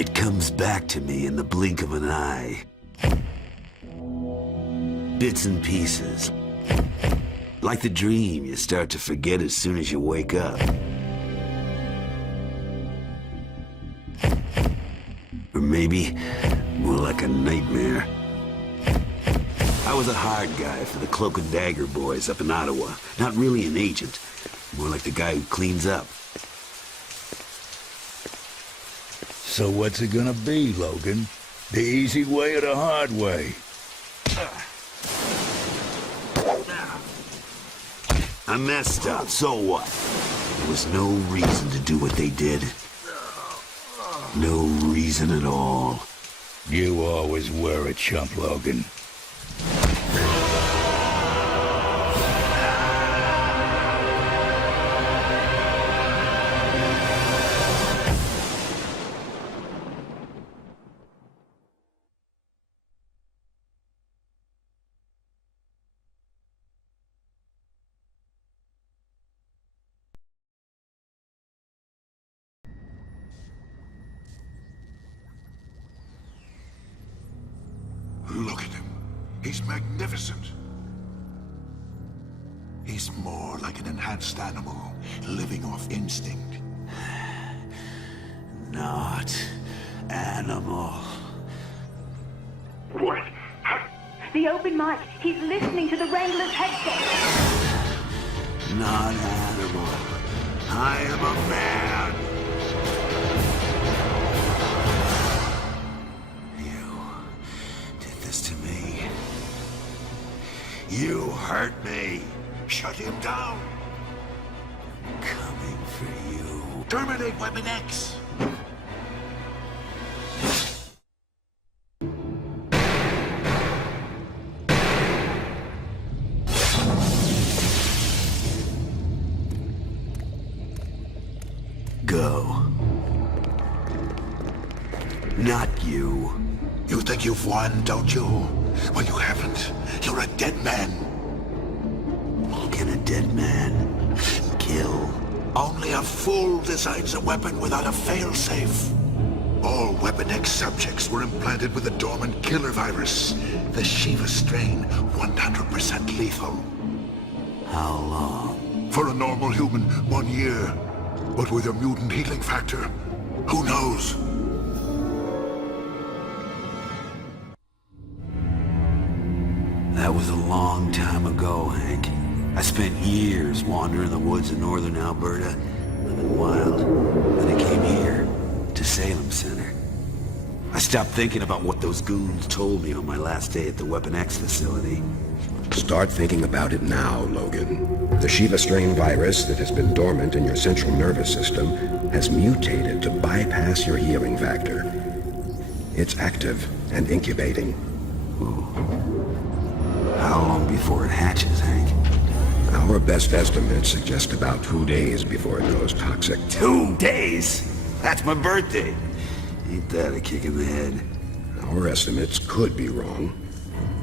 It comes back to me in the blink of an eye. Bits and pieces. Like the dream you start to forget as soon as you wake up. Or maybe more like a nightmare. I was a hard guy for the Cloak and Dagger boys up in Ottawa. Not really an agent. More like the guy who cleans up. So what's it gonna be, Logan? The easy way or the hard way? I messed up, so what? There was no reason to do what they did. No reason at all. You always were a chump, Logan. Look at him. He's magnificent. He's more like an enhanced animal, living off instinct. Not animal. What? The open mic. He's listening to the Wrangler's headset. Not animal. I am a man. To me. You hurt me. Shut him down. I'm coming for you. Terminate Weapon X. Go. Not you. You think you've won, don't you? Well, you haven't. You're a dead man. Can a dead man kill? Only a fool designs a weapon without a failsafe. All Weapon X subjects were implanted with a dormant killer virus. The Shiva strain, 100% lethal. How long? For a normal human, 1 year. But with a mutant healing factor, who knows? That was a long time ago, Hank. I spent years wandering the woods of northern Alberta, living wild. Then I came here, to Salem Center. I stopped thinking about what those goons told me on my last day at the Weapon X facility. Start thinking about it now, Logan. The Shiva strain virus that has been dormant in your central nervous system has mutated to bypass your healing factor. It's active and incubating. Ooh. How long before it hatches, Hank? Our best estimates suggest about 2 days before it goes toxic. 2 days? That's my birthday. Ain't that a kick in the head? Our estimates could be wrong.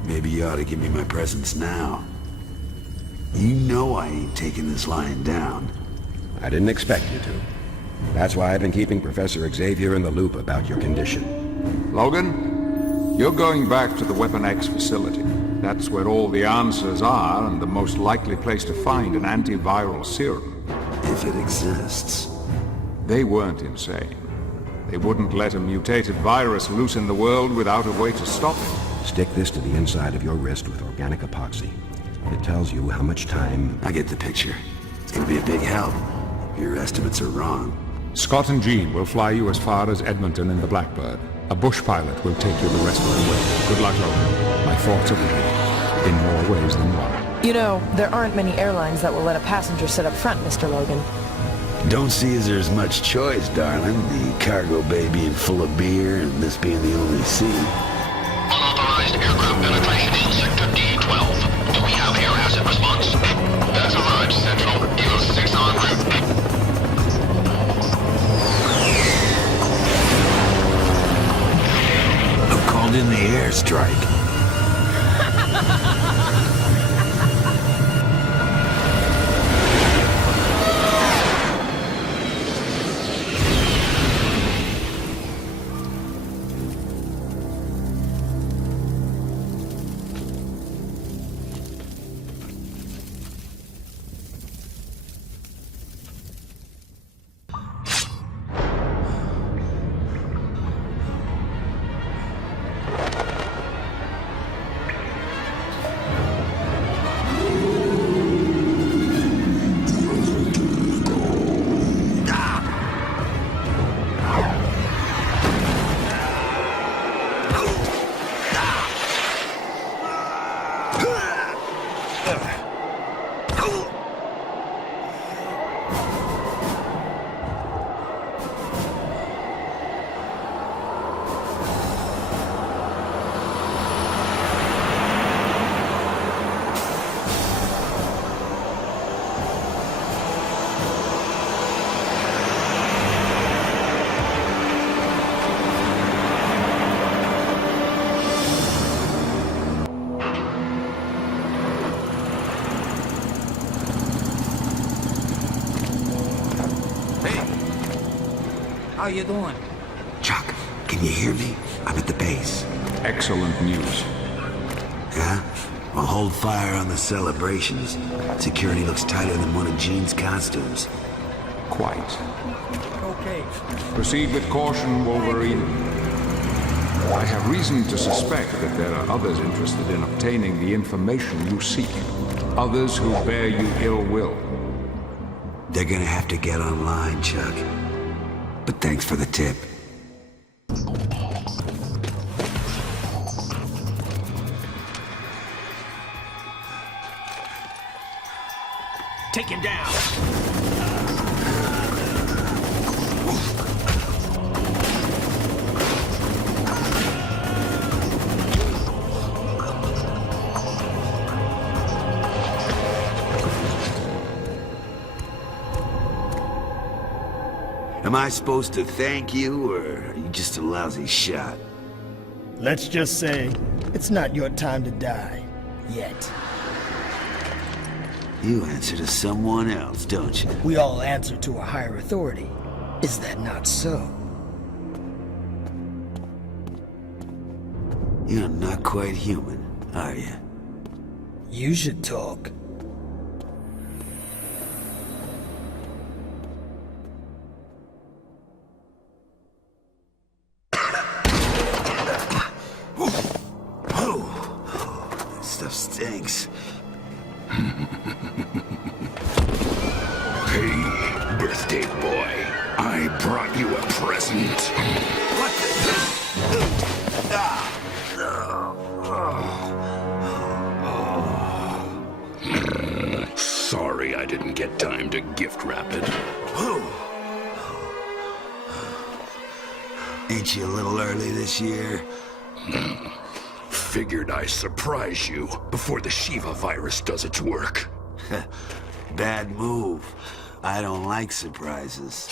Maybe you ought to give me my presents now. You know I ain't taking this lying down. I didn't expect you to. That's why I've been keeping Professor Xavier in the loop about your condition. Logan, you're going back to the Weapon X facility. That's where all the answers are and the most likely place to find an antiviral serum. If it exists. They weren't insane. They wouldn't let a mutated virus loose in the world without a way to stop it. Stick this to the inside of your wrist with organic epoxy. It tells you how much time... I get the picture. It's gonna be a big help. Your estimates are wrong. Scott and Jean will fly you as far as Edmonton in the Blackbird. A bush pilot will take you the rest of the way. Good luck, Logan. My thoughts are with you, in more ways than one. You know, there aren't many airlines that will let a passenger sit up front, Mr. Logan. Don't see as there's much choice, darling. The cargo bay being full of beer and this being the only seat. Unauthorized aircraft penetration in Sector D12. Do we have air asset response? That's a large Central. Eagle 6 en route. Who called in the airstrike? How you doing? Chuck, can you hear me? I'm at the base. Excellent news. Yeah? Well, hold fire on the celebrations. Security looks tighter than one of Gene's costumes. Quite. Okay. Proceed with caution, Wolverine. I have reason to suspect that there are others interested in obtaining the information you seek. Others who bear you ill will. They're gonna have to get online, Chuck. But thanks for the tip. Take him down. Am I supposed to thank you, or are you just a lousy shot? Let's just say, it's not your time to die. Yet. You answer to someone else, don't you? We all answer to a higher authority. Is that not so? You're not quite human, are you? You should talk. Stuff stinks. Hey, birthday boy. I brought you a present. What the? Sorry I didn't get time to gift wrap it. Ain't you a little early this year? Figured I surprise you before the Shiva virus does its work. Bad move. I don't like surprises.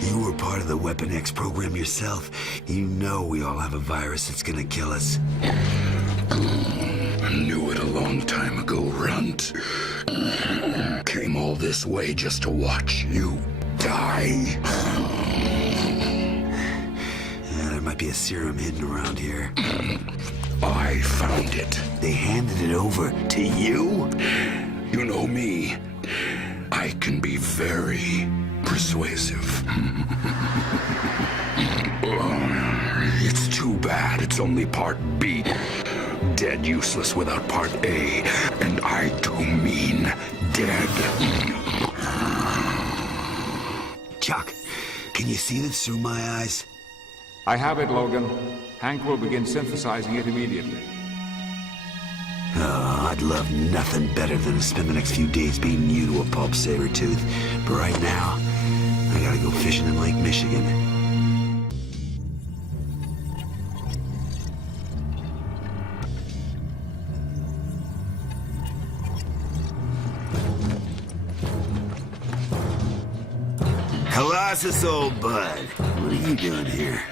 You were part of the Weapon X program yourself. You know we all have a virus that's gonna kill us. I knew it a long time ago, Runt. Came all this way just to watch you die. There might be a serum hidden around here. I found it. They handed it over to you? You know me. I can be very persuasive. It's too bad it's only part B. Dead useless without part A. And I do mean dead. Chuck, can you see this through my eyes? I have it, Logan. Hank will begin synthesizing it immediately. Oh, I'd love nothing better than to spend the next few days beating you to a pulp saber tooth. But right now, I gotta go fishing in Lake Michigan. Colossus, old bud. What are you doing here?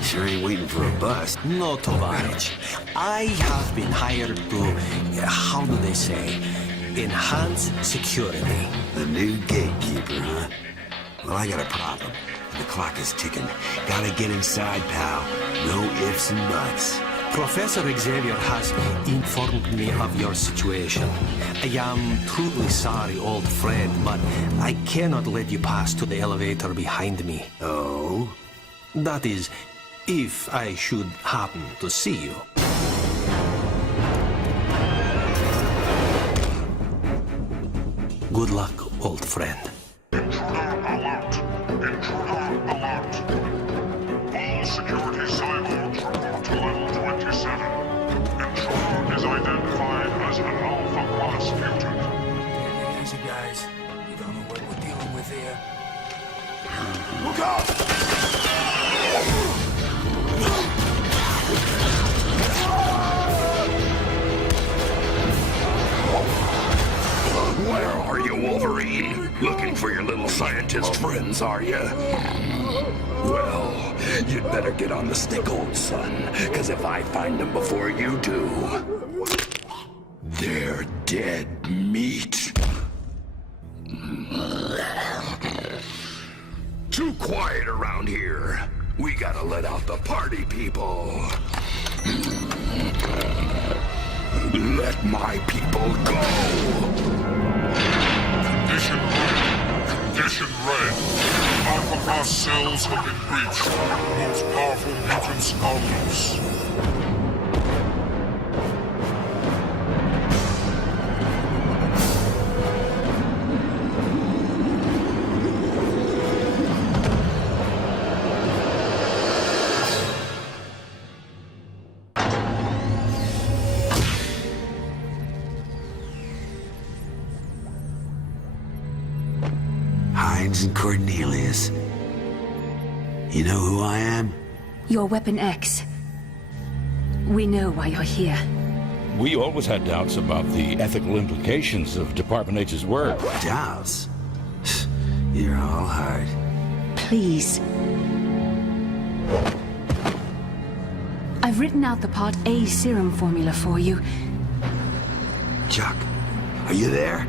Sure ain't waiting for a bus. No, Tovarich. I have been hired to, how do they say, enhance security. The new gatekeeper, huh? Well, I got a problem. The clock is ticking. Gotta get inside, pal. No ifs and buts. Professor Xavier has informed me of your situation. I am truly sorry, old friend, but I cannot let you pass to the elevator behind me. Oh? That is, if I should happen to see you. Good luck, old friend. Intruder alert! Intruder alert! All security silos report to scientist friends, are you? Well, you'd better get on the stick, old son, because if I find them before you do, they're dead meat. Too quiet around here. We gotta let out the party people. Let my people go. Condition red. Alpha class cells have been breached. Most powerful mutants are loose. And Cornelius. You know who I am? You're Weapon X. We know why you're here. We always had doubts about the ethical implications of Department H's work. Doubts? You're all hard. Please. I've written out the Part A serum formula for you. Chuck, are you there?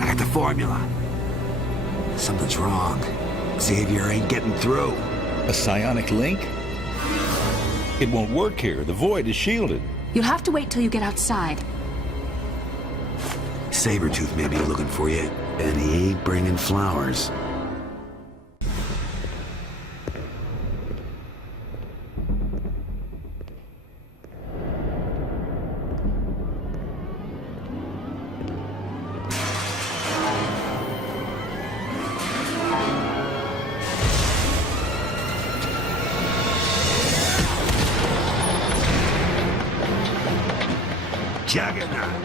I got the formula. Something's wrong. Xavier ain't getting through. A psionic link? It won't work here. The void is shielded. You'll have to wait till you get outside. Sabretooth may be looking for you, and he ain't bringing flowers. Juggernaut.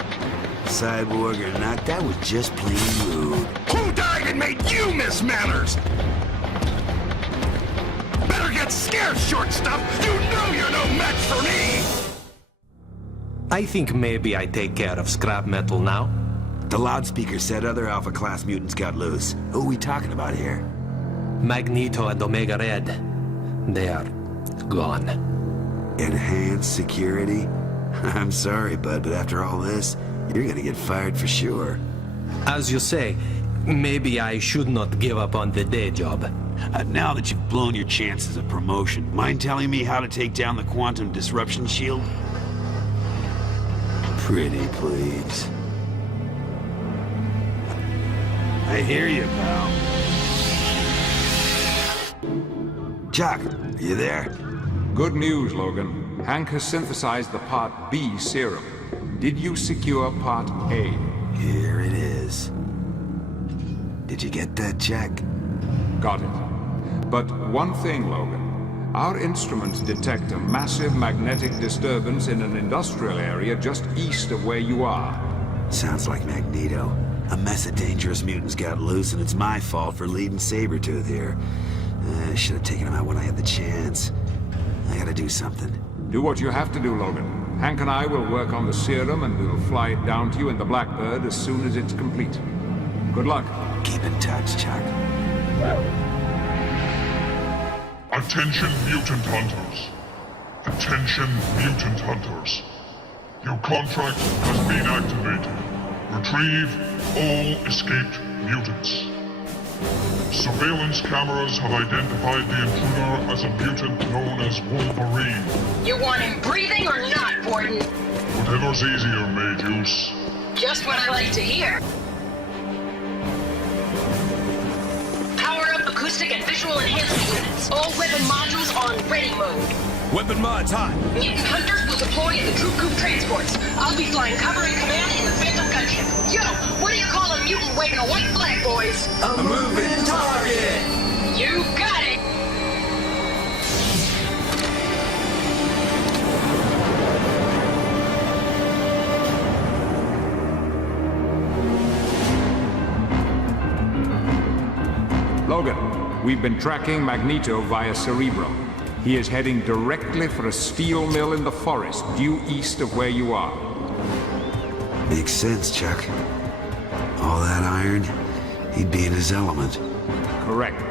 Cyborg or not, that was just plain rude. Who died and made you miss manners? Better get scared, short stuff! You know you're no match for me! I think maybe I take care of scrap metal now. The loudspeaker said other Alpha-class mutants got loose. Who are we talking about here? Magneto and Omega Red. They are gone. Enhanced security? I'm sorry, bud, but after all this, you're gonna get fired for sure. As you say, maybe I should not give up on the day job. Now that you've blown your chances of promotion, mind telling me how to take down the quantum disruption shield? Pretty please. I hear you, pal. Chuck, are you there? Good news, Logan. Hank has synthesized the Part B serum. Did you secure Part A? Here it is. Did you get that, Jack? Got it. But one thing, Logan. Our instruments detect a massive magnetic disturbance in an industrial area just east of where you are. Sounds like Magneto. A mess of dangerous mutants got loose, and it's my fault for leading Sabretooth here. I should have taken him out when I had the chance. I gotta do something. Do what you have to do, Logan. Hank and I will work on the serum, and we'll fly it down to you in the Blackbird as soon as it's complete. Good luck. Keep in touch, Chuck. Attention, mutant hunters. Attention, mutant hunters. Your contract has been activated. Retrieve all escaped mutants. Surveillance cameras have identified the intruder as a mutant known as Wolverine. You want him breathing or not, Gordon? Whatever's easier, Magus. Just what I like to hear. Power up acoustic and visual enhancement units. All weapon modules on ready mode. Weapon mods hot. Mutant hunters will deploy in the Troop Group transports. I'll be flying cover and command in the Phantom gunship. Yo, what do you call a mutant waving a white flag, boys? A moving target! You got it! Logan, we've been tracking Magneto via Cerebro. He is heading directly for a steel mill in the forest, due east of where you are. Makes sense, Chuck. All that iron, he'd be in his element. correct,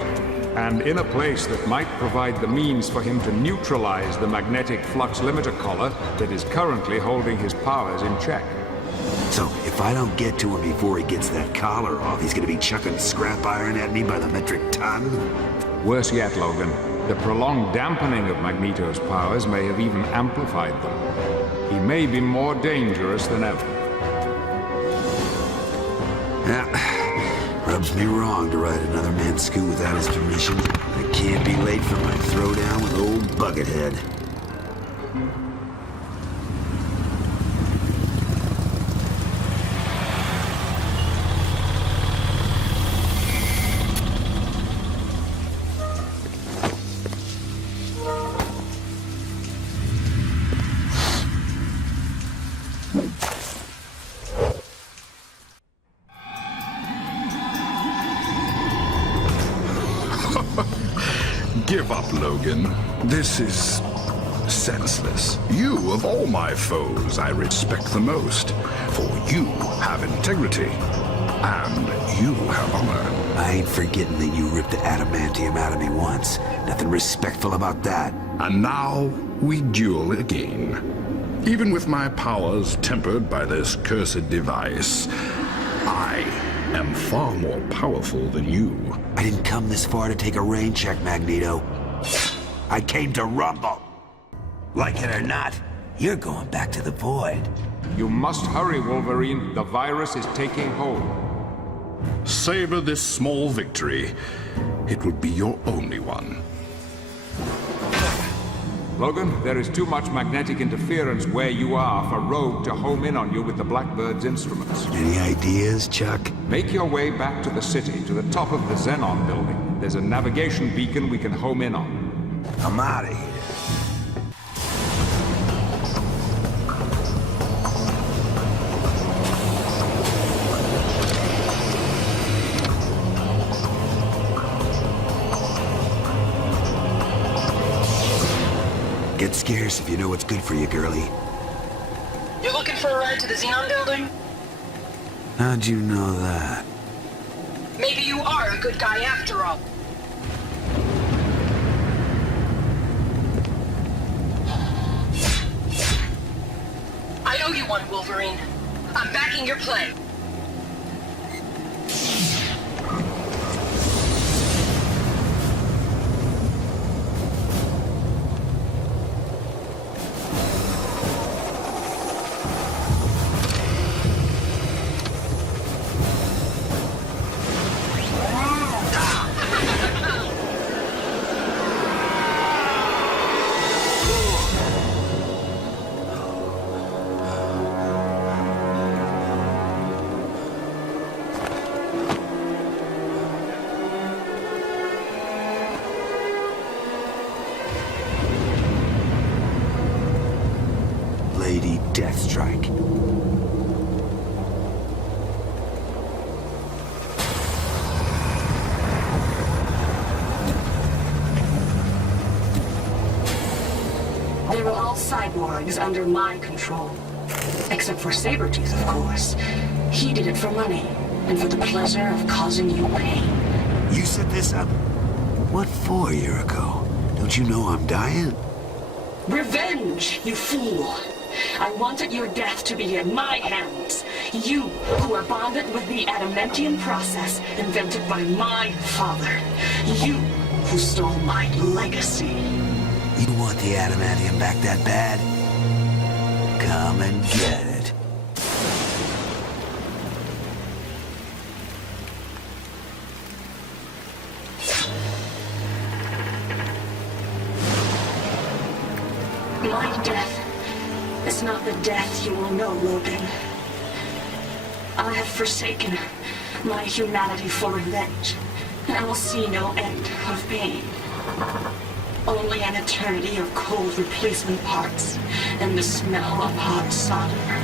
and in a place that might provide the means for him to neutralize the magnetic flux limiter collar that is currently holding his powers in check. So, if I don't get to him before he gets that collar off, he's gonna be chucking scrap iron at me by the metric ton? Worse yet, Logan, the prolonged dampening of Magneto's powers may have even amplified them. He may be more dangerous than ever. Yeah, rubs me wrong to ride another man's scoot without his permission. I can't be late for my throwdown with old Buckethead. Give up, Logan. This is senseless. You, of all my foes, I respect the most. For you have integrity. And you have honor. I ain't forgetting that you ripped the adamantium out of me once. Nothing respectful about that. And now we duel again. Even with my powers tempered by this cursed device, I am far more powerful than you. I didn't come this far to take a rain check, Magneto. I came to rumble. Like it or not, you're going back to the void. You must hurry, Wolverine. The virus is taking hold. Savor this small victory. It would be your only one. Logan, there is too much magnetic interference where you are for Rogue to home in on you with the Blackbird's instruments. Any ideas, Chuck? Make your way back to the city, to the top of the Xenon building. There's a navigation beacon we can home in on. I'm out of here. Get scarce if you know what's good for you, girlie. You looking for a ride to the Xenon building? How'd you know that? Maybe you are a good guy after all. I owe you one, Wolverine. I'm backing your play. Lady Deathstrike. They were all cyborgs under my control. Except for Sabretooth, of course. He did it for money, and for the pleasure of causing you pain. You set this up? What for a year ago? Don't you know I'm dying? Revenge, you fool! I wanted your death to be in my hands. You, who are bonded with the adamantium process invented by my father. You, who stole my legacy. You want the adamantium back that bad? Come and get it. My death is not the death you will know, Logan. I have forsaken my humanity for revenge, and I will see no end of pain. Only an eternity of cold replacement parts and the smell of hot solder.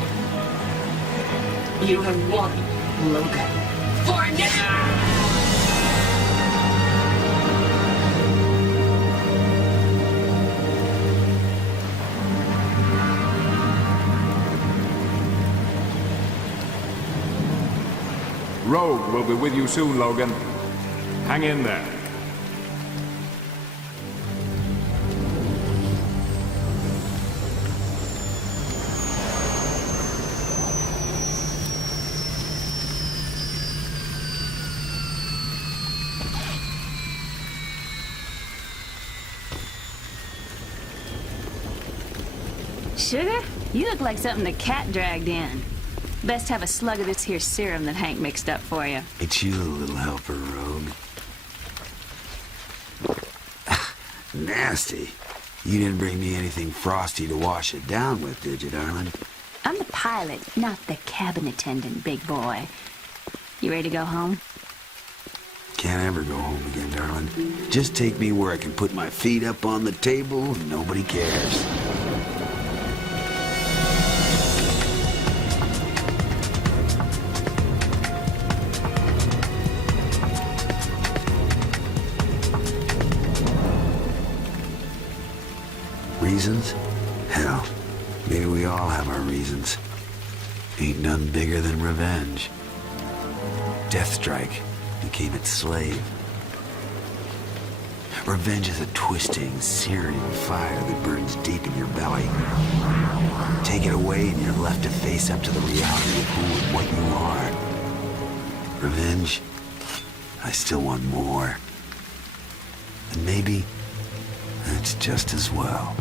You have won, Logan. For now! Rogue will be with you soon, Logan. Hang in there. Sugar? You look like something the cat dragged in. Best have a slug of this here serum that Hank mixed up for you. It's you, little helper rogue. Nasty. You didn't bring me anything frosty to wash it down with, did you, darling? I'm the pilot, not the cabin attendant, big boy. You ready to go home? Can't ever go home again, darling. Just take me where I can put my feet up on the table and nobody cares. Reasons? Hell, maybe we all have our reasons. Ain't none bigger than revenge. Deathstrike became its slave. Revenge is a twisting, searing fire that burns deep in your belly. Take it away and you're left to face up to the reality of who and what you are. Revenge? I still want more. And maybe that's just as well.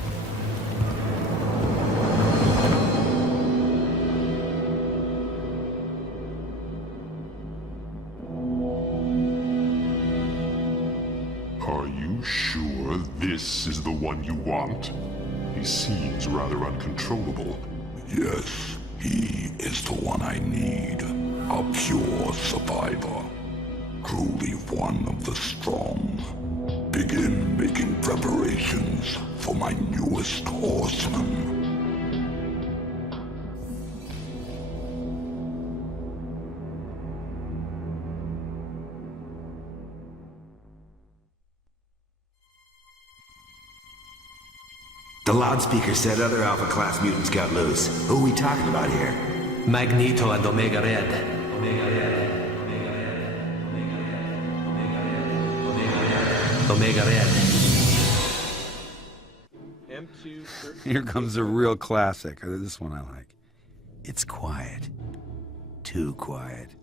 Are you sure this is the one you want? He seems rather uncontrollable. Yes, he is the one I need. A pure survivor. Truly one of the strong. Begin making preparations for my newest horseman. The loudspeaker said other Alpha-class mutants got loose. Who are we talking about here? Magneto and Omega Red. Omega Red. Here comes a real classic. This one I like. It's quiet. Too quiet.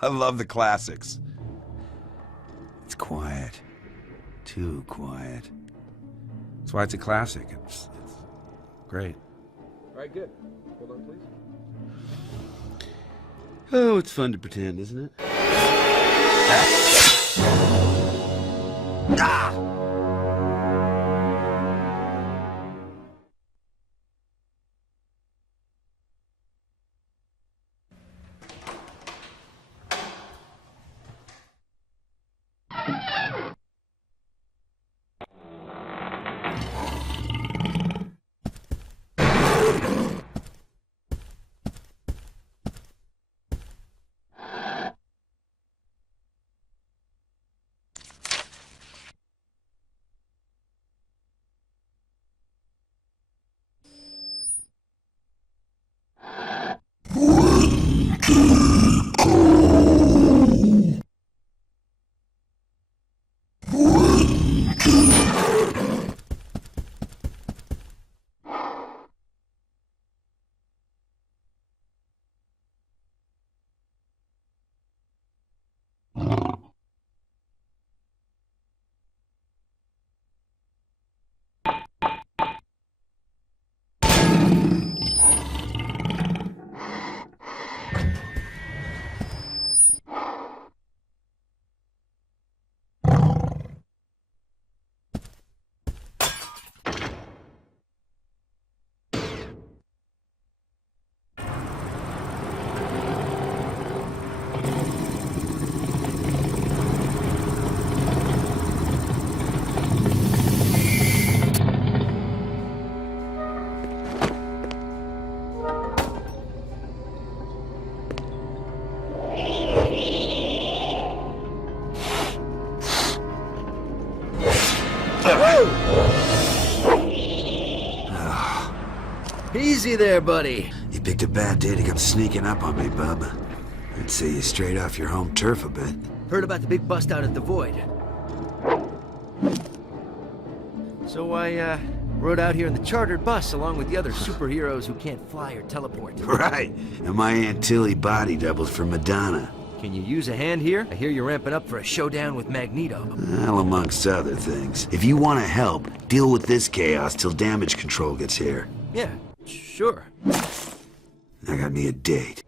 I love the classics. It's quiet. Too quiet. That's why it's a classic. It's great. All right, good. Hold on, please. Oh, it's fun to pretend, isn't it? Ah! Easy there, buddy. You picked a bad day to come sneaking up on me, bub. I'd say you strayed off your home turf a bit. Heard about the big bust out at the Void. So I, rode out here in the chartered bus along with the other superheroes who can't fly or teleport. Right. And my Aunt Tilly body doubles for Madonna. Can you use a hand here? I hear you're ramping up for a showdown with Magneto. Well, amongst other things. If you want to help, deal with this chaos till damage control gets here. Yeah, sure. I got me a date.